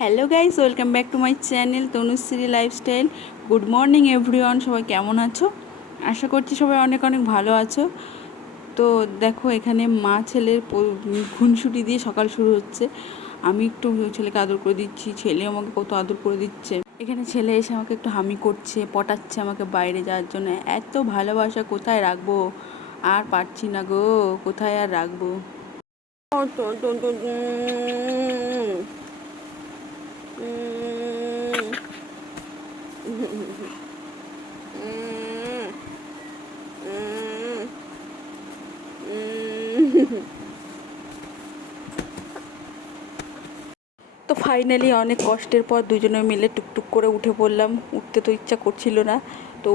Hello guys, welcome back to my channel Tanushree lifestyle. Good morning everyone, সবাই কেমন আছো? আশা করছি সবাই অনেক অনেক ভালো আছো। তো দেখো, এখানে মা ছেলের খুনসুটি দিয়ে সকাল শুরু হচ্ছে। আমি একটু ছেলেকে আদর করে দিচ্ছি, ছেলে আমাকে কত আদর করে দিচ্ছে। এখানে ছেলে এসে আমাকে একটু হামি করছে, পটাচ্ছে আমাকে বাইরে যাওয়ার জন্য। এত ভালোবাসা কোথায় রাখবো, আর পারছি না গো, কোথায় আর রাখবো। তো ফাইনালি অনেক কষ্টের পর দুজনে মিলে টুকটুক করে উঠে পড়লাম। উঠতে তো ইচ্ছা করছিল না, তো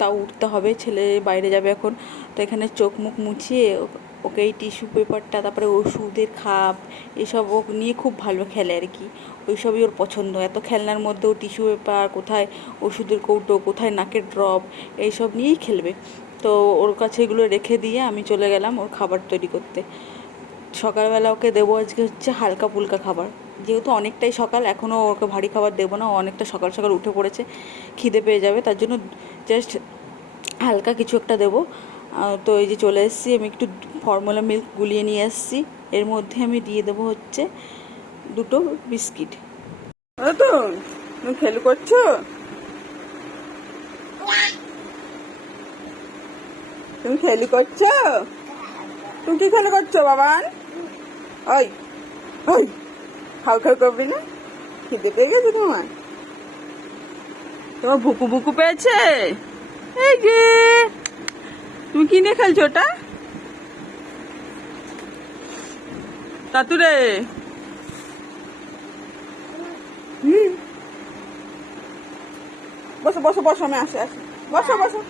তাও উঠতে হবে, ছেলে বাইরে যাবে এখন। তো এখানে চোখ মুখ মুছিয়ে ওকে এই টিস্যু পেপারটা, তারপরে ওষুধের খাপ, এসব ও নিয়ে খুব ভালো খেলে আর কি। ওইসবই ওর পছন্দ। এত খেলনার মধ্যেও টিস্যু পেপার, কোথায় ওষুধের কৌটো, কোথায় নাকের ড্রপ, এইসব নিয়েই খেলবে। তো ওর কাছে এগুলো রেখে দিয়ে আমি চলে গেলাম ওর খাবার তৈরি করতে। সকালবেলা ওকে দেবো আজকে হচ্ছে হালকা ফুলকা খাবার, যেহেতু অনেকটাই সকাল, এখনও ওকে ভারী খাবার দেবো না। অনেকটা সকাল সকাল উঠে পড়েছে, খিদে পেয়ে যাবে, তার জন্য জাস্ট হালকা কিছু একটা দেবো। তো এই যে চলে এসেছি, আমি একটু ফর্মুলা মিল্ক গুলিয়ে নিয়ে এসেছি। এর মধ্যে আমি দিয়ে দেবো হচ্ছে দুটো বিস্কিট। তো তুমি খেলু করছো? তুমি খেলু করছো? তুমি কি খেলা করছো বাবান? ওই ওই, খাও খাও করবি না? খিদে পেয়ে গেছে তোমার? তোমার ভুকু ভুকু পেয়েছে? এই যে তুমি কি নিয়ে খেলছো ওটা? তাতুরে, বসো বসো বসো, আমি আসি আসি, বসো বসো।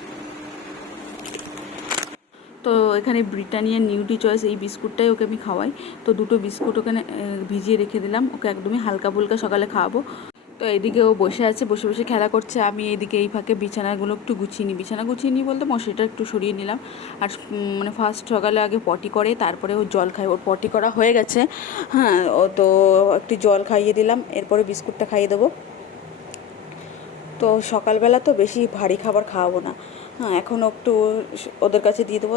তো এখানে ব্রিটানিয়া নিউট্রি চয়েস এই বিস্কুটটাই ওকে আমি খাওয়াই। তো দুটো বিস্কুট ওখানে ভিজিয়ে রেখে দিলাম, ওকে একদমই হালকা ফুলকা সকালে খাওয়াবো। তো এইদিকে ও বসে আছে, বসে বসে খেলা করছে। আমি এইদিকে এই ফাঁকে বিছানাগুলো একটু গুছিয়ে নিই। বিছানা গুছিয়ে নিই বলতে মশারিটা একটু সরিয়ে নিলাম। আর মানে ফার্স্ট সকালে আগে পটি করে, তারপরে ও জল খায়। ওর পটি করা হয়ে গেছে, হ্যাঁ। ও তো একটু জল খাইয়ে দিলাম, এরপরে বিস্কুটটা খাইয়ে দেবো। তো সকালবেলা তো বেশি ভারী খাবার খাওয়াবো না, হ্যাঁ। এখনও একটু ওদের কাছে দিয়ে দেবো,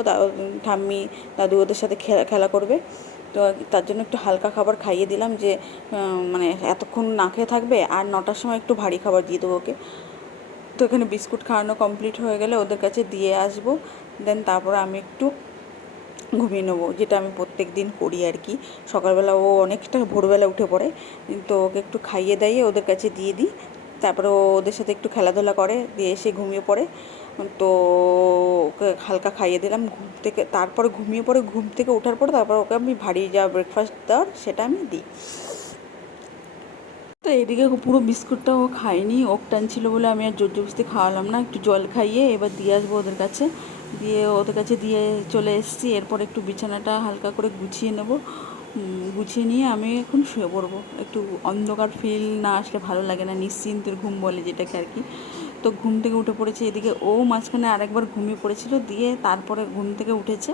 ঠাম্মি দাদু ওদের সাথে খেলা খেলা করবে। তো তার জন্য একটু হালকা খাবার খাইয়ে দিলাম, যে মানে এতক্ষণ না খেয়ে থাকবে। আর 9টার সময় একটু ভারী খাবার দিয়ে দেবো ওকে। তো এখানে বিস্কুট খাওয়ানো কমপ্লিট হয়ে গেলে ওদের কাছে দিয়ে আসবো। দেন তারপর আমি একটু ঘুমিয়ে নেবো, যেটা আমি প্রত্যেক দিন করি আর কি। সকালবেলা ও অনেকটা ভোরবেলা উঠে পড়ে, তো ওকে একটু খাইয়ে দাইয়ে ওদের কাছে দিয়ে দিই। তারপরে ও ওদের সাথে একটু খেলাধুলা করে, দিয়ে এসে ঘুমিয়ে পড়ে। তো ওকে হালকা খাইয়ে দিলাম ঘুম থেকে, তারপরে ঘুমিয়ে পড়ে। ঘুম থেকে ওঠার পরে তারপর ওকে আমি ভারী যা ব্রেকফাস্ট দেওয়ার সেটা আমি দিই। তো এদিকে পুরো বিস্কুটটা ও খায়নি, ওক টানছিল বলে আমি আর জোর জবরদস্তি খাওয়ালাম না। একটু জল খাইয়ে এবার দিয়ে আসবো ওদের কাছে। দিয়ে ওদের কাছে দিয়ে চলে এসেছি। এরপর একটু বিছানাটা হালকা করে গুছিয়ে নেব। গুছিয়ে নিয়ে আমি এখন শুয়ে পড়বো। একটু অন্ধকার ফিল না আসলে ভালো লাগে না, নিশ্চিন্তের ঘুম বলে যেটাকে আর কি। তো ঘুম থেকে উঠে পড়েছে। এদিকে ও মাঝখানে আরেকবার ঘুমিয়ে পড়েছিল, দিয়ে তারপরে ঘুম থেকে উঠেছে।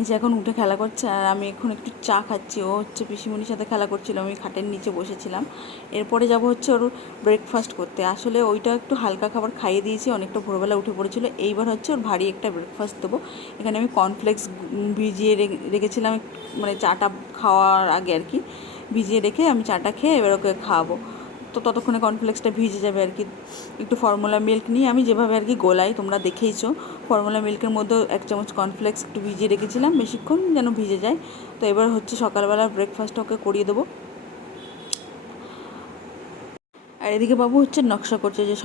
এই যে এখন উঠে খেলা করছে, আর আমি এখন একটু চা খাচ্ছি। ও হচ্ছে পিসিমণির সাথে খেলা করছিল, আমি খাটের নিচে বসেছিলাম। এরপরে যাব হচ্ছে ওর ব্রেকফাস্ট করতে। আসলে ওইটা একটু হালকা খাবার খাইয়ে দিয়েছি, অনেকটা ভোরবেলা উঠে পড়েছিল। এইবার হচ্ছে ওর ভারী একটা ব্রেকফাস্ট দেবো। এখানে আমি কর্নফ্লেক্স ভিজিয়ে রেখেছিলাম, মানে চাটা খাওয়ার আগে আর কি। ভিজিয়ে রেখে আমি চাটা খেয়ে এবার ওকে খাওয়াবো। তো ততক্ষণে কর্নফ্লেক্সটা ভিজে যাবে আর কি। একটু ফর্মুলা মিল্ক নিয়ে আমি যেভাবে আর কি গোলাই, তোমরা দেখেইছো। ফর্মুলা মিল্কের মধ্যে 1 চামচ কর্নফ্লেক্স একটু ভিজিয়ে রেখেছিলাম, বেশিক্ষণ যেন ভিজে যায়। তো এবার হচ্ছে সকালবেলা ব্রেকফাস্টটা ওকে করিয়ে দেবো। আর এদিকে বাবু হচ্ছে নকশা করছে, যে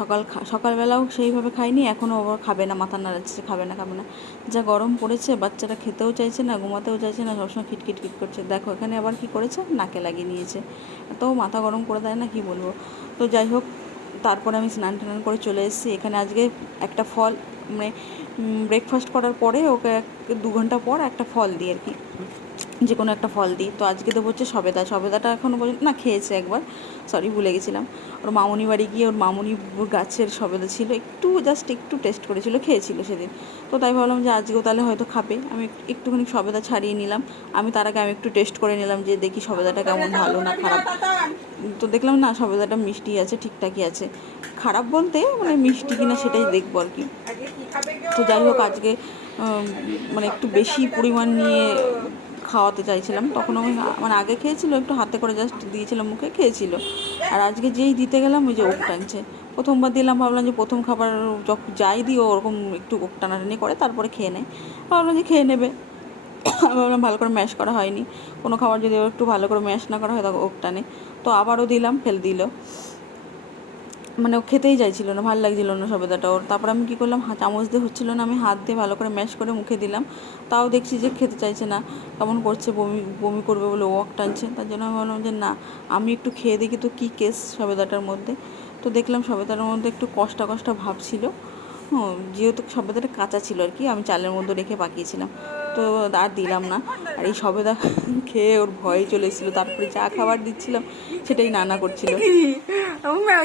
সকালবেলাও সেইভাবে খায়নি, এখনও আবার খাবে না, মাথা নাড়াচ্ছে, খাবে না খাবে না। যা গরম পড়েছে, বাচ্চারা খেতেও চাইছে না, ঘুমাতেও চাইছে না, সবসময় খিটখিট করছে। দেখো এখানে আবার কি করেছে, নাকে লাগিয়ে নিয়েছে। তো মাথা গরম করে দেয় না, কি বলবো। তো যাই হোক, তারপরে আমি স্নান টান করে চলে এসেছি। এখানে আজকে একটা ফল, মানে ব্রেকফাস্ট করার পরে ওকে 2 ঘন্টা পর একটা ফল দিই আর কি। যে কোনো একটা ফল দিই। তো আজকে দেবো হচ্ছে সবেদা। সবেদাটা এখনও পর্যন্ত না, খেয়েছে একবার, সরি ভুলে গেছিলাম। ওর মামুনি বাড়ি গিয়ে ওর মামুনি গাছের সবেদা ছিল, একটু জাস্ট একটু টেস্ট করেছিল, খেয়েছিল সেদিন। তো তাই ভাবলাম যে আজকেও তাহলে হয়তো খাবে। আমি একটুখানি সবেদা ছাড়িয়ে নিলাম। তার আগে আমি একটু টেস্ট করে নিলাম যে দেখি সবেদাটা কেমন, ভালো না খারাপ। তো দেখলাম না, সবেদাটা মিষ্টি আছে, ঠিকঠাকই আছে। খারাপ বলতে মানে মিষ্টি কিনা সেটাই দেখবো আর কি। তো যাই হোক, আজকে একটু বেশি পরিমাণ নিয়ে খাওয়াতে চাইছিলাম। তখন আমি আগে খেয়েছিল, একটু হাতে করে জাস্ট দিয়েছিলাম, মুখে খেয়েছিল। আর আজকে যেই দিতে গেলাম ওই যে ওক টানছে। প্রথমবার দিলাম, ভাবলাম যে প্রথম খাবার যখন যাই দিই ওরকম একটু ওক টানাটানি করে তারপরে খেয়ে নেয়। ভাবলাম যে খেয়ে নেবে। ভাবলাম ভালো করে ম্যাশ করা হয়নি, কোনো খাবার যদি একটু ভালো করে ম্যাশ না করা হয় তখন ওক টানে। তো আবারও দিলাম, ফেলে দিল। ও খেতেই চাইছিল না, ভালো লাগছিল না সবেদাটা ওর। তারপর আমি কী করলাম, চামচ দিয়ে হচ্ছিলো না, আমি হাত দিয়ে ভালো করে ম্যাশ করে মুখে দিলাম। তাও দেখছি যে খেতে চাইছে না, কেমন করছে, বমি বমি করবে বলে ওয়াক টানছে। তার জন্য আমি ভাবলাম যে না, আমি একটু খেয়ে দেখি তো কী কেস সবেদাটার মধ্যে। তো দেখলাম সবেদাটার মধ্যে একটু কষ্টা কষ্টা ভাব ছিল। যেহেতু সবেদাটা কাঁচা ছিল আর কি, আমি চালের মধ্যে রেখে পাকিয়েছিলাম। তো আর দিলাম না। আর এই সবেদা খেয়ে ওর ভয় চলে এসেছিলো। তারপরে যা খাবার দিচ্ছিলাম সেটাই নানা করছিল। আমার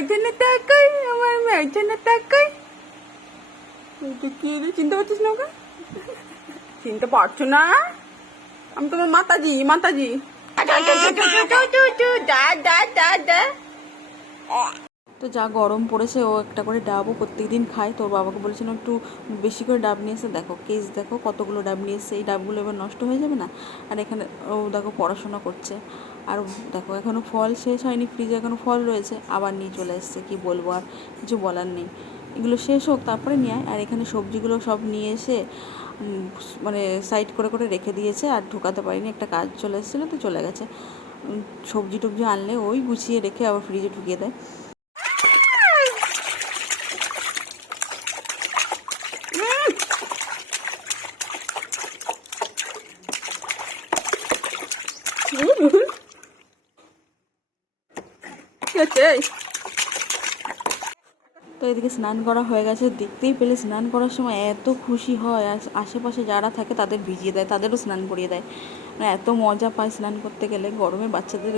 চিনতে পারছিস না ওকে? চিনতে পারছো না? আমি তোমার মাতাজি। তো যা গরম পড়েছে, ও একটা করে ডাবও প্রত্যেকদিন খায়। তোর বাবাকে বলেছিলাম একটু বেশি করে ডাব নিয়ে এসে। দেখো কেস, দেখো কতগুলো ডাব নিয়ে এসে। এই ডাবগুলো এবার নষ্ট হয়ে যাবে না? আর এখানে ও দেখো পড়াশোনা করছে। আর দেখো এখনও ফল শেষ হয়নি, ফ্রিজে এখনও ফল রয়েছে, আবার নিয়ে চলে এসছে। কি বলবো, আর কিছু বলার নেই। এগুলো শেষ হোক তারপরে নিয়ে আয়। আর এখানে সবজিগুলো সব নিয়ে এসে সাইড করে করে রেখে দিয়েছে। আর ঢুকাতে পারিনি, একটা কাজ চলে এসেছিলো তো চলে গেছে। সবজি টবজি আনলে ওই গুছিয়ে রেখে আবার ফ্রিজে ঢুকিয়ে দেয়। তো এদিকে স্নান করা হয়ে গেছে। দেখতেই পেলে স্নান করার সময় এত খুশি হয়, আর আশেপাশে যারা থাকে তাদের ভিজিয়ে দেয়, তাদেরও স্নান করিয়ে দেয়। এত মজা পায় স্নান করতে গেলে। গরমে বাচ্চাদের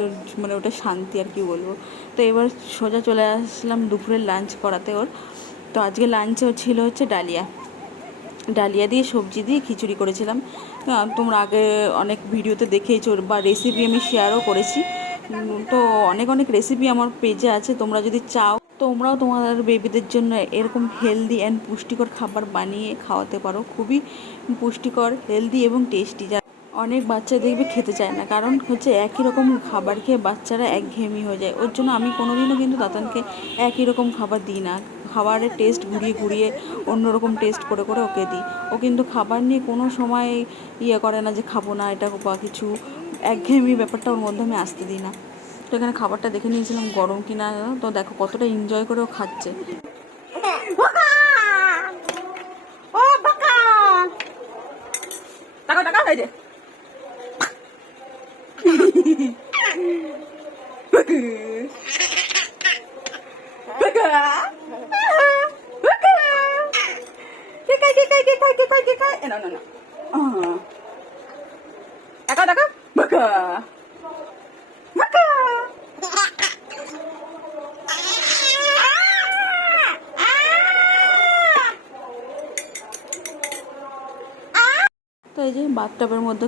ওটা শান্তি, আর কি বলবো। তো এবার সোজা চলে আসলাম দুপুরের লাঞ্চ করাতে ওর। তো আজকে লাঞ্চে ছিল হচ্ছে ডালিয়া দিয়ে সবজি দিয়ে খিচুড়ি করেছিলাম। তোমরা আগে অনেক ভিডিওতে দেখেইছো, বা রেসিপি আমি শেয়ারও করেছি। তো অনেক অনেক রেসিপি আমার পেজে আছে, তোমরা যদি চাও তোমরাও তোমাদের বেবিদের জন্য এরকম হেলদি অ্যান্ড পুষ্টিকর খাবার বানিয়ে খাওয়াতে পারো। খুবই পুষ্টিকর, হেলদি এবং টেস্টি। যা অনেক বাচ্চা দেখবে খেতে চায় না, কারণ হচ্ছে একই রকম খাবার খেয়ে বাচ্চারা একঘেয়েমি হয়ে যায়। ওর জন্য আমি কোনোদিনও কিন্তু দাতানকে একই রকম খাবার দিই না। খাবারের টেস্ট ঘুরিয়ে ঘুরিয়ে অন্যরকম টেস্ট করে করে ওকে দিই। ও কিন্তু খাবার নিয়ে কোনো সময় করে না যে খাবো না এটা বা কিছু। একঘেয়েমি ব্যাপারটা ওর মধ্যে আমি আসতে দিই না। তো এখানে খাবারটা দেখে নিয়েছিলাম গরম কিনা। তো দেখো কতটা এনজয় করে ও খাচ্ছে। তো এই যে বাথটাবের মধ্যে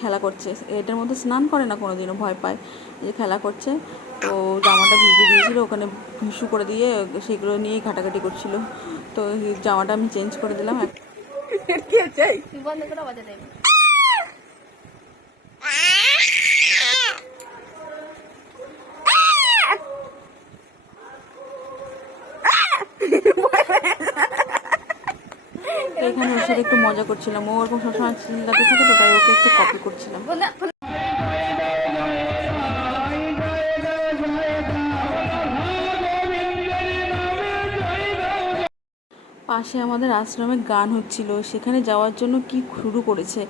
খেলা করছে। এটার মধ্যে স্নান করে না কোনোদিনও, ভয় পায়। যে খেলা করছে। তো জামাটা ভিজে দিয়েছিল, ওখানে ভিসু করে দিয়ে সেগুলো নিয়েই ঘাটাঘাটি করছিল। তো জামাটা আমি চেঞ্জ করে দিলাম। এখানে ওর সাথে একটু মজা করছিলাম। ও ওরকম সবসময় চিল্লাতে থাকে, তো তাই ওকে একটু কপি করছিলাম। পাশে আমাদের আশ্রমে গান হচ্ছিল, সেখানে যাওয়ার জন্য কি শুরু করেছে।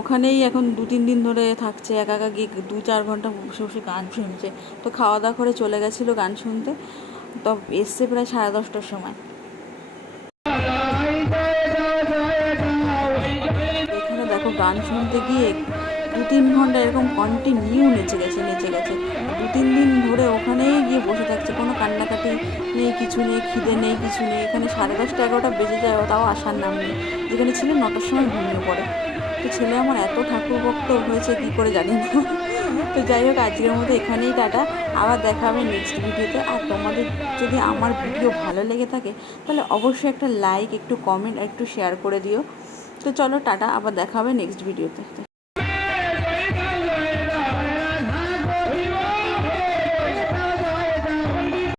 ওখানেই এখন 2-3 দিন ধরে থাকছে, একা একা গিয়ে 2-4 ঘন্টা বসে বসে গান শুনছে। তো খাওয়া দাওয়া করে চলে গেছিলো গান শুনতে। তো এসছে প্রায় 10:30টার সময়। এখানে দেখো গান শুনতে গিয়ে 2-3 ঘন্টা এরকম কন্টিনিউ নেচে গেছে 2-3 দিন ধরে ওখানেই গিয়ে বসে থাকছে, কোনো কান্নাকাটি নেই, কিছু নেই, খিদে নেই, কিছু নেই। এখানে 10:30-11টা বেজে যায়, তাও আসার নাম নেই। যেখানে ছিল 9টার সময় ঘুমিয়ে পড়ে। তো ছেলে আমার এত ঠাকুর ভক্ত হয়েছে কী করে জানি না। তো যাই হোক, আজকের মতো এখানেই টাটা, আবার দেখা হবে নেক্সট ভিডিওতে। আর তোমাদের যদি আমার ভিডিও ভালো লেগে থাকে তাহলে অবশ্যই একটা লাইক, একটু কমেন্ট আর একটু শেয়ার করে দিও। তো চলো টাটা, আবার দেখা হবে নেক্সট ভিডিওতে।